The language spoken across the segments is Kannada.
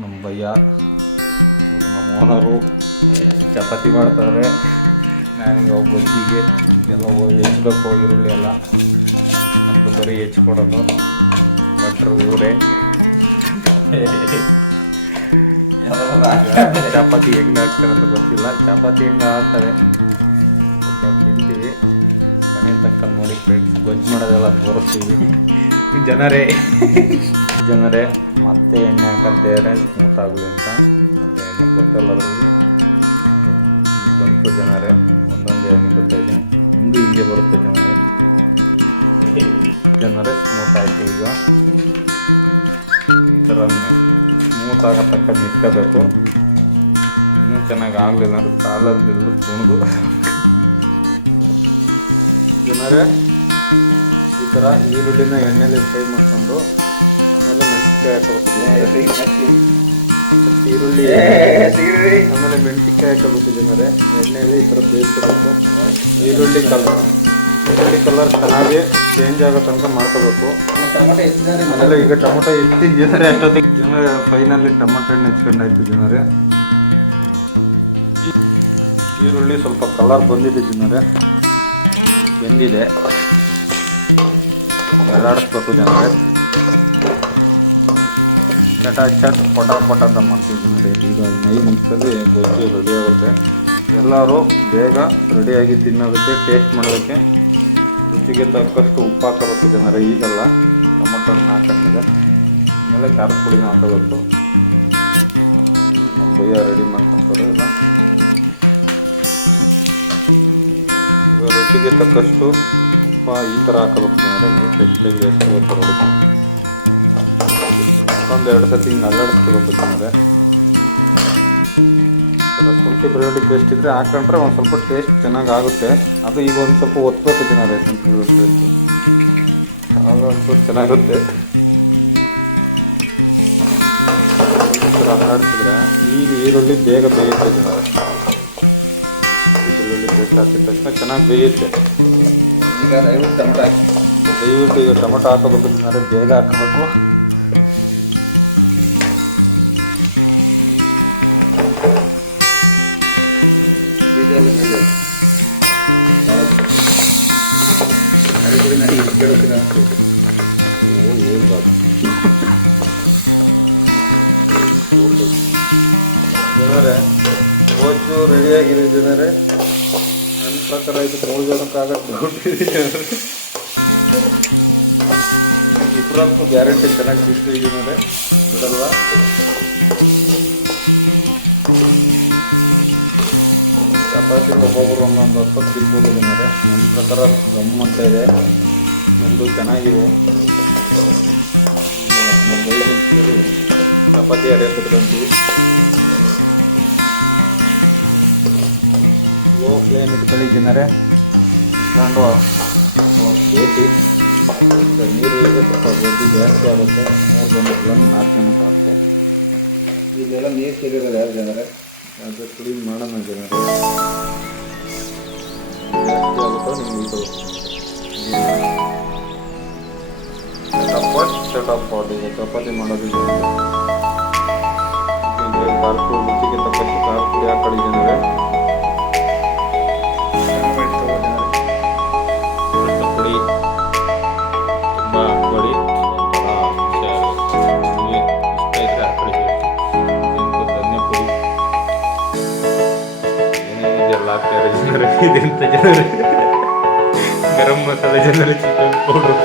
ನಮ್ಮ ಭಯ್ಯ ನಮ್ಮ ಓನರು ಚಪಾತಿ ಮಾಡ್ತಾರೆ. ನನಗೆ ಒಬ್ಬ ಬಜ್ಜಿಗೆ ಎಲ್ಲ ಹೆಚ್ಚಬೇಕು ಈರುಳ್ಳಿ ಎಲ್ಲ ನಮ್ಮದು ಬರೀ ಹೆಚ್ಚಿಕೊಡೋದು. ಭಟ್ರು ಇವರೇ. ಚಪಾತಿ ಹೆಂಗೆ ಹಾಕ್ತಾರೆ ಅಂತ ಗೊತ್ತಿಲ್ಲ. ಚಪಾತಿ ಹೆಂಗೆ ಹಾಕ್ತಾರೆ ತಿಂತೀವಿ. ಮನೆ ತಕ್ಕ ನೋಡಿ ಫ್ರೆಂಡ್ಸ್, ಗೊಜ್ಜು ಮಾಡೋದೆಲ್ಲ ತೋರಿಸ್ತೀವಿ. ಜನರೇ ಮತ್ತೆ ಎಣ್ಣೆ ಹಾಕಂತೇಳಿ ಸ್ಮೂತ್ ಆಗಲಿ ಅಂತ ಮತ್ತೆ ಎಣ್ಣೆ ಗೊತ್ತಲ್ಲ ಅದರಲ್ಲಿ ಬಂತು. ಒಂದೊಂದು ಎಣ್ಣೆ ಗೊತ್ತಾಯಿದೆ, ಮುಂದೆ ಹಿಂಗೆ ಬರುತ್ತೆ. ಜನರೇ ಸ್ಮೂತ್ ಆಯಿತು. ಈಗ ಈ ಥರ ಸ್ಮೂತ್ ಆಗೋ ತನಕ ನಿಂತ್ಕೋಬೇಕು. ಇನ್ನೂ ಚೆನ್ನಾಗಿ ಆಗಲಿಲ್ಲ ಅಂದ್ರೆ ಕಾಲಲ್ಲೆಲ್ಲೂ ತುಣಿದು ಜನರೇ ಈ ಥರ ಈರುಳ್ಳಿನ ಎಣ್ಣೆಲಿ ಫ್ರೈ ಮಾಡ್ಕೊಂಡು ಆಮೇಲೆ ಮೆಣಸಿನ್ಕಾಯಿ ಹಾಕಬೇಕು. ಈರುಳ್ಳಿ ಆಮೇಲೆ ಮೆಣಸಿನ್ಕಾಯಿ ಹಾಕಬೇಕು ಜನರೇ. ಎಣ್ಣೆಯಲ್ಲಿ ಈ ಥರ ಬೇಯಿಸಬೇಕು. ಈರುಳ್ಳಿ ಕಲರ್ ಚೆನ್ನಾಗಿ ಚೇಂಜ್ ಆಗೋ ತನಕ ಮಾಡ್ಕೋಬೇಕು. ಆಮೇಲೆ ಈಗ ಟೊಮೊಟೊ ಹೆಚ್ಚಿ ಜನರೇ ಅಷ್ಟೊತ್ತಿಗೆ ಫೈನಲಿ ಟೊಮೊಟೊ ಹಣ್ಣು ಹೆಚ್ಕೊಂಡಾಯ್ತು ಜನರೇ. ಈರುಳ್ಳಿ ಸ್ವಲ್ಪ ಕಲರ್ ಬಂದಿದೆ ಜನರೇ, ಬೆಂದಿದೆ. ಎಳ್ಳಾಡಿಸ್ಬೇಕು ಜನರೇ. ಚಟ್ ಪಟ ಅಂತ ಮಾಡ್ತೀವಿ ಜನರೇ. ಈಗ 5 ನಿಮಿಷದಲ್ಲಿ ಗೊಜ್ಜು ರೆಡಿ ಆಗುತ್ತೆ. ಎಲ್ಲರೂ ಬೇಗ ರೆಡಿಯಾಗಿ ತಿನ್ನೋದಕ್ಕೆ, ಟೇಸ್ಟ್ ಮಾಡೋದಕ್ಕೆ ರುಚಿಗೆ ತಕ್ಕಷ್ಟು ಉಪ್ಪು ಹಾಕೋಬೇಕು ಜನರೇ. ಈಗಲ್ಲ ಟೊಮೊಟೊ ಹಣ್ಣು ಹಾಕೊಂಡಿದೆ. ಆಮೇಲೆ ಖಾರದ ಪುಡಿನ ಹಾಕೋಬೇಕು. ನಮ್ಮ ಭಯ್ಯ ರೆಡಿ ಮಾಡ್ಕೊಂತಾರೆ ಇಲ್ಲ. ಈಗ ರುಚಿಗೆ ತಕ್ಕಷ್ಟು ಉಪ್ಪ ಈ ಥರ ಹಾಕೋಬೇಕು ಜನರೇ. ನೀವು ಹೆಚ್ಚಾಗಿ ಎಷ್ಟು ಹೋಗ್ತಾರೆ ಹೊಡಿತು. ಒಂದೆರಡು ಸತಿ ಹಿಂಗೆ ಅಲ್ಲಾಡಿಸ್ಕೋಬೇಕು ಜನರೇ. ಶುಂಠಿ ಬೆಳ್ಳುಳ್ಳಿ ಪೇಸ್ಟ್ ಇದ್ದರೆ ಹಾಕೊಂಡ್ರೆ ಒಂದು ಸ್ವಲ್ಪ ಟೇಸ್ಟ್ ಚೆನ್ನಾಗಿ ಆಗುತ್ತೆ. ಅದು ಈಗ ಒಂದು ಸ್ವಲ್ಪ ಒತ್ತಬೇಕು ಜನರೇ. ಶುಂಠಿ ಬೆಳ್ಳುಳ್ಳಿ ಪೇಸ್ಟ್ ಆಗ ಒಂದು ಸ್ವಲ್ಪ ಚೆನ್ನಾಗುತ್ತೆ. ಈ ಥರ ಅಲ್ಲಾಡಿಸಿದ್ರೆ ಈಗ ಈರುಳ್ಳಿ ಬೇಗ ಬೇಯುತ್ತೆ ಜನರೇ. ಬೆಳ್ಳುಳ್ಳಿ ಪೇಸ್ಟ್ ಹಾಕಿದ ತಕ್ಷಣ ಚೆನ್ನಾಗಿ ಬೇಯುತ್ತೆ. ಈಗ ದಯವಿಟ್ಟು ಈಗ ಟೊಮೊಟೊ ಹಾಕೋಬೇಕು ಜನರೇ, ಬೇಗ ಹಾಕೋಬೇಕು. ಜನರೇ ಗೊಜ್ಜು ರೆಡಿಯಾಗಿದೆ ಜನರೇ. ನನ್ನ ಪ್ರಕಾರ ಇದು 3 ಜನಕ್ಕಾಗತ್ತೆ. ಇಬ್ಬರಂತೂ ಗ್ಯಾರಂಟಿ ಚೆನ್ನಾಗಿ ತಿಂತೀವಿ ಜನರೇ, ಬಿಡಲ್ವ. ಚಪಾತಿ ಒಬ್ಬೊಬ್ಬರು ಒಂದೊಂದು ಹೊತ್ತು ತಿನ್ಬೋದು ಜನರೇ. ನನ್ನ ಪ್ರಕಾರ ಗಮ್ ಅಂತ ಇದೆ, ನಮ್ಮದು ಚೆನ್ನಾಗಿದೆ. ಚಪಾತಿ ಅಡಿಯ ಕುತ್ಕೊಂತೀವಿ. ಲೋ ಫ್ಲೇಮ್ ಇಟ್ಕೊಳ್ಳಿ ಜನರೇ. ಇಟ್ಕೊಂಡು ಬೇಯಿಸಿ. ಈಗ ನೀರು ಈಗ ಸ್ವಲ್ಪ ಗೊಜ್ಜು ಜಾಸ್ತಿ ಆಗುತ್ತೆ. 3 ಜನಕ್ಕೆ 4 ಜನಕ್ಕೆ ಆಗುತ್ತೆ. ಇದೆಲ್ಲ ನೀರು ಸೇರಿರೋದು ಯಾರು ಜನರೇ? ಅದು ಕ್ಲೀನ್ ಮಾಡೋಣ ಜನರೇ. ಜಾಸ್ತಿ ಆಗುತ್ತೋ ನಿಮ್ಗೆ ಚಟಾಪಟ್ ಈಗ ಚಪಾತಿ ಮಾಡೋದು ಜನರೇ. ಖಾರ ಪುಡಿ ರುಚಿಗೆ ತಕ್ಕಷ್ಟು ಖಾರ ಪುಡಿ ಹಾಕೊಳ್ಳಿ ಜನರೇ. ಪುಡಿ ತುಂಬ ಹಾಕ್ಬೇಡಿ, ನಿಮಗೆ ಇಷ್ಟ ಇದ್ದರೆ ಹಾಕೊಳ್ಳಿ. ಧನ್ಯ ಪುಡಿ ಏನೇನಿದೆಲ್ಲ ಹಾಕ್ತಾರೆ ಜನರೇ. ಇದೆಂತ ಜನರೇ, ಗರಂ ಮಸಾಲೆ ಜನರೇ, ಚಿಕನ್ ಪೌಡ್ರು.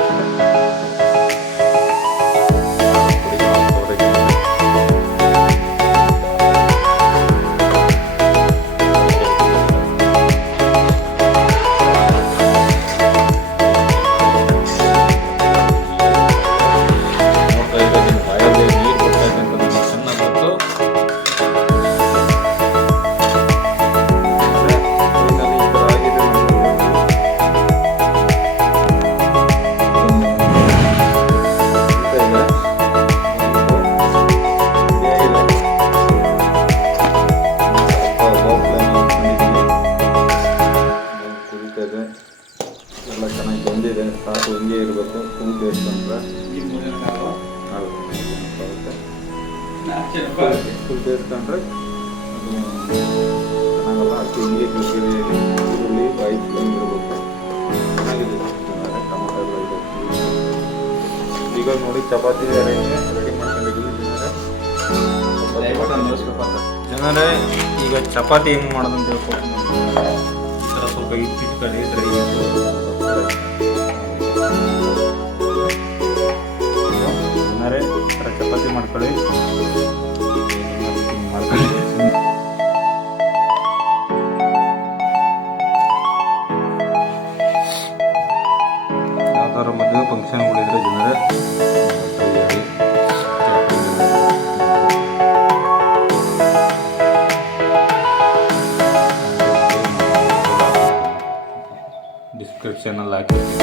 ಫುಲ್ ಬೇಯಿಸ್ಕೊಂಡ್ರೆ ಅದು ಚೆನ್ನಾಗಲ್ಲ. ಅದಕ್ಕೆ ಹಿಂಗೆ ಈರುಳ್ಳಿ ಬೈಕ್ ಇರಬೇಕು. ಚೆನ್ನಾಗಿದೆ ಟೊಮೊಟೊ ಎಲ್ಲ ಇದೆ. ಈಗ ನೋಡಿ ಚಪಾತಿ ರೆಡಿ ಮಾಡ್ಕೊಂಡಿದ್ದೀವಿ ಜನರೇ. ಈಗ ಚಪಾತಿ ಹೆಂಗೆ ಮಾಡೋದು ಅಂತ ಹೇಳ್ಕೊಡ್ತೀನಿ. ಈ ಥರ ಸ್ವಲ್ಪ ಇಟ್ಕೊಳ್ಳಿ, ಡ್ರೈ ಇಟ್ಟು ಜನರೇ ಈ ಥರ ಚಪಾತಿ ಮಾಡ್ಕೊಳ್ಳಿ. ಯಾವ್ದಾದ್ರು ಮದುವೆ ಫಂಕ್ಷನ್ಗಳಿದ್ರೆ ಜನರೇ ಡಿಸ್ಕ್ರಿಪ್ಷನಲ್ಲಿ ಹಾಕಿರ್ತೀನಿ.